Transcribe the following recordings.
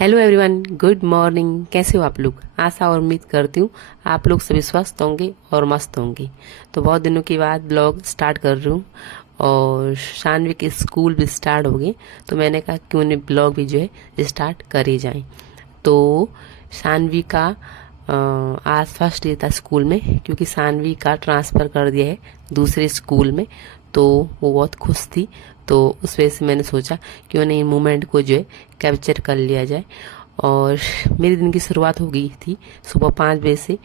Hello everyone, good morning. कैसे हो आप लोग? आशा और उम्मीद करती हूँ आप लोग सभी स्वस्थ होंगे और मस्त होंगे। तो बहुत दिनों के बाद ब्लॉग स्टार्ट कर रही हूँ और शानवी के स्कूल भी स्टार्ट हो गए, तो मैंने कहा क्यों नहीं ब्लॉग भी जो है स्टार्ट कर ही जाएं। तो शानवी का आज फर्स्ट डे था स्कूल में, क्योंकि शानवी का ट्रांसफ़र कर दिया है दूसरे स्कूल में। तो वो बहुत खुश थी, तो उस वजह से मैंने सोचा क्यों नहीं मोमेंट को जो है कैप्चर कर लिया जाए। और मेरे दिन की शुरुआत हो गई थी सुबह 5 बजे से,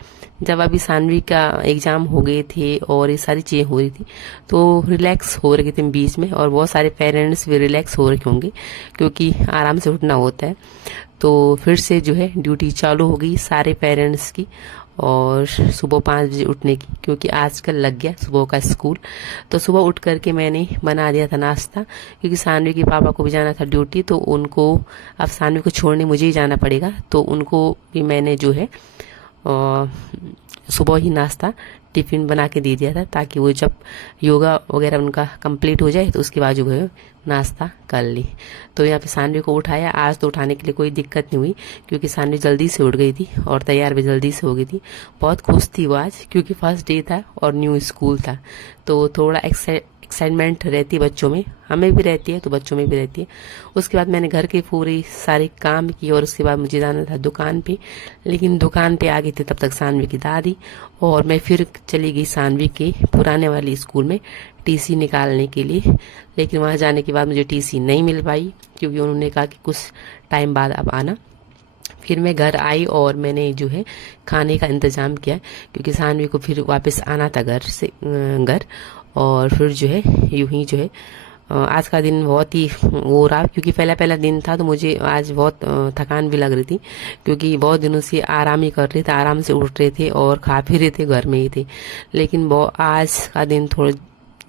जब अभी शानवी का एग्ज़ाम हो गए थे और ये सारी चीज़ें हो रही थी, तो रिलैक्स हो रहे थे बीच में। और बहुत सारे पेरेंट्स भी रिलैक्स हो रखे होंगे क्योंकि आराम से उठना होता है। तो फिर से जो है ड्यूटी चालू हो गई सारे पेरेंट्स की, और सुबह 5 बजे उठने की, क्योंकि आजकल लग गया सुबह का स्कूल। तो सुबह उठ करके मैंने बना दिया था नाश्ता, क्योंकि सानवी के पापा को भी जाना था ड्यूटी, तो उनको अब सानवी को छोड़ने मुझे ही जाना पड़ेगा। तो उनको भी मैंने जो है सुबह ही नाश्ता टिफिन बना के दे दिया था, ताकि वो जब योगा वगैरह उनका कंप्लीट हो जाए तो उसके बाद जो है नाश्ता कर ली। तो यहाँ पे सानवी को उठाया। आज तो उठाने के लिए कोई दिक्कत नहीं हुई, क्योंकि सानवी जल्दी से उठ गई थी और तैयार भी जल्दी से हो गई थी। बहुत खुश थी वो आज, क्योंकि फर्स्ट डे था और न्यू स्कूल था, तो थोड़ा एक्साइटमेंट रहती है बच्चों में, हमें भी रहती है तो बच्चों में भी रहती है। उसके बाद मैंने घर के पूरे सारे काम किए और उसके बाद मुझे जाना था दुकान पे, लेकिन दुकान पे आ गई थी तब तक सानवी की दादी, और मैं फिर चली गई सानवी के पुराने वाले स्कूल में टीसी निकालने के लिए। लेकिन वहाँ जाने के बाद मुझे टीसी नहीं मिल पाई, क्योंकि उन्होंने कहा कि कुछ टाइम बाद अब आना। फिर मैं घर आई और मैंने जो है खाने का इंतज़ाम किया, क्योंकि सानवी को फिर वापस आना था घर। और फिर जो है यूं ही जो है आज का दिन बहुत ही वो रहा, क्योंकि पहला पहला दिन था, तो मुझे आज बहुत थकान भी लग रही थी, क्योंकि बहुत दिनों से आराम ही कर रहे थे, आराम से उठ रहे थे और खा पी रहे थे, घर में ही थे। लेकिन आज का दिन थोड़ा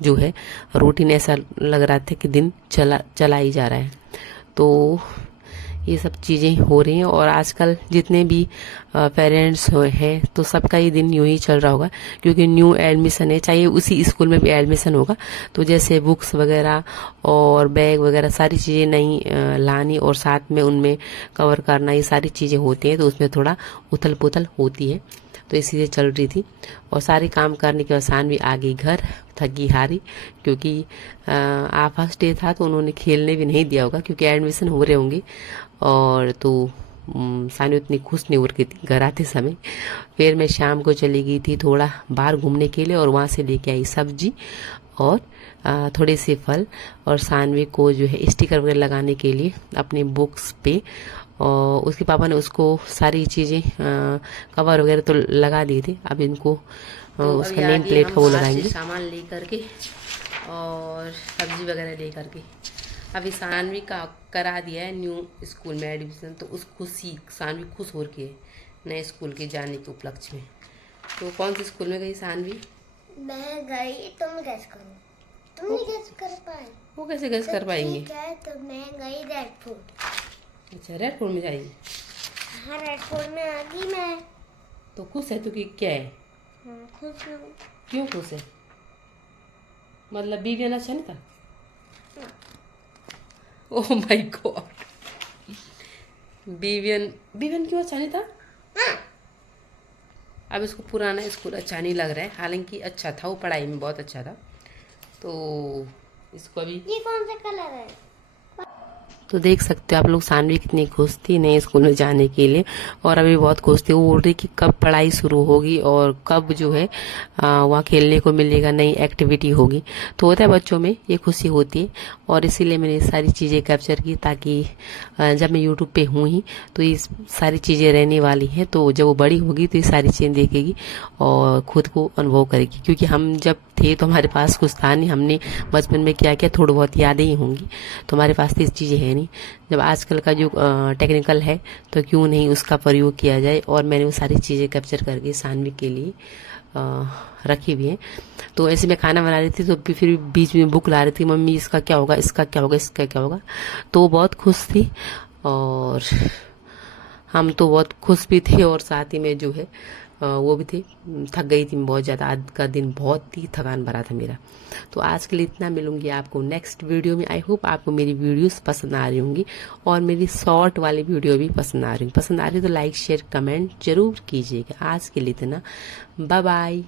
जो है रूटीन ऐसा लग रहा था कि दिन चला ही जा रहा है। तो ये सब चीज़ें हो रही हैं, और आजकल जितने भी पेरेंट्स हैं तो सबका ही दिन यूं ही चल रहा होगा, क्योंकि न्यू एडमिशन है, चाहे उसी स्कूल में भी एडमिशन होगा, तो जैसे बुक्स वगैरह और बैग वगैरह सारी चीज़ें नई लानी और साथ में उनमें कवर करना, ये सारी चीज़ें होती हैं, तो उसमें थोड़ा उथल पुथल होती है। तो इसी से चल रही थी, और सारे काम करने के बाद सानवी आ गई घर थकी हारी, क्योंकि फर्स्ट डे था तो उन्होंने खेलने भी नहीं दिया होगा, क्योंकि एडमिशन हो रहे होंगे। और तो सानवी उतनी खुश नहीं हो रही थी घर आते समय। फिर मैं शाम को चली गई थी थोड़ा बाहर घूमने के लिए, और वहाँ से लेके आई सब्जी और थोड़े से फल, और सानवी को जो है स्टिकर वगैरह लगाने के लिए अपने बुक्स पे, और उसके पापा ने उसको सारी चीज़ें कवर वगैरह तो लगा दिए थे। अब इनको तो उसका नेम प्लेट का वो लगाएंगे, सामान ले करके और सब्जी वगैरह ले करके। अभी सानवी का करा दिया है न्यू स्कूल में एडमिशन, तो उस खुशी सानवी खुश हो रही है नए स्कूल के जाने के उपलक्ष्य में। तो कौन से स्कूल में गई सानवी? मैं गई, तुम गैस करो। तुम नहीं गैस कर पाए। वो कैसे गैस कर पाएंगे? ठीक है, तो मैं गई रेड फोर्ट। अच्छा, रेड फोर्ट में जाएगी? हाँ, रेड फोर्ट में आ गई मैं। तो खुश है तू कि क्या है? हाँ, खुश हूँ। क्यों खुश है? मतलब बीवियन अच्छा नहीं था? ओह माय गॉड, बीवियन क्यों अच्छा नहीं था? अब इसको पुराना स्कूल अच्छा नहीं लग रहा है, हालांकि अच्छा था, वो पढ़ाई में बहुत अच्छा था। तो इसको अभी ये कौन सा कलर है? तो देख सकते हो आप लोग सानवी कितनी खुश थी नए स्कूल में जाने के लिए, और अभी बहुत खुश थी। वो बोल रही कि कब पढ़ाई शुरू होगी और कब जो है वहाँ खेलने को मिलेगा, नई एक्टिविटी होगी। तो होता है बच्चों में ये खुशी होती है, और इसीलिए मैंने सारी चीज़ें कैप्चर की, ताकि जब मैं यूट्यूब पे हूँ ही तो ये सारी चीज़ें रहने वाली हैं। तो जब वो बड़ी होगी तो ये सारी चीज़ें देखेगी और खुद को अनुभव करेगी, क्योंकि हम जब थे तो हमारे पास कुछ था नहीं, हमने बचपन में क्या किया थोड़ी बहुत यादें ही होंगी, तो हमारे पास तो इस चीज़ें है नहीं। जब आजकल का जो टेक्निकल है तो क्यों नहीं उसका प्रयोग किया जाए, और मैंने वो सारी चीज़ें कैप्चर करके सानवी के लिए रखी हुई है। तो ऐसे मैं खाना बना रही थी, तो फिर बीच में बुक ला रही थी, मम्मी इसका क्या होगा, इसका क्या होगा, इसका क्या होगा। तो वो बहुत खुश थी। और हम तो बहुत खुश भी थे और साथ ही में जो है वो भी थे, थक गई थी मैं बहुत ज़्यादा। आज का दिन बहुत ही थकान भरा था मेरा। तो आज के लिए इतना, मिलूंगी आपको नेक्स्ट वीडियो में। आई होप आपको मेरी वीडियोस पसंद आ रही होंगी और मेरी शॉर्ट वाली वीडियो भी पसंद आ रही है तो लाइक शेयर कमेंट जरूर कीजिएगा। आज के लिए इतना, बाय बाय।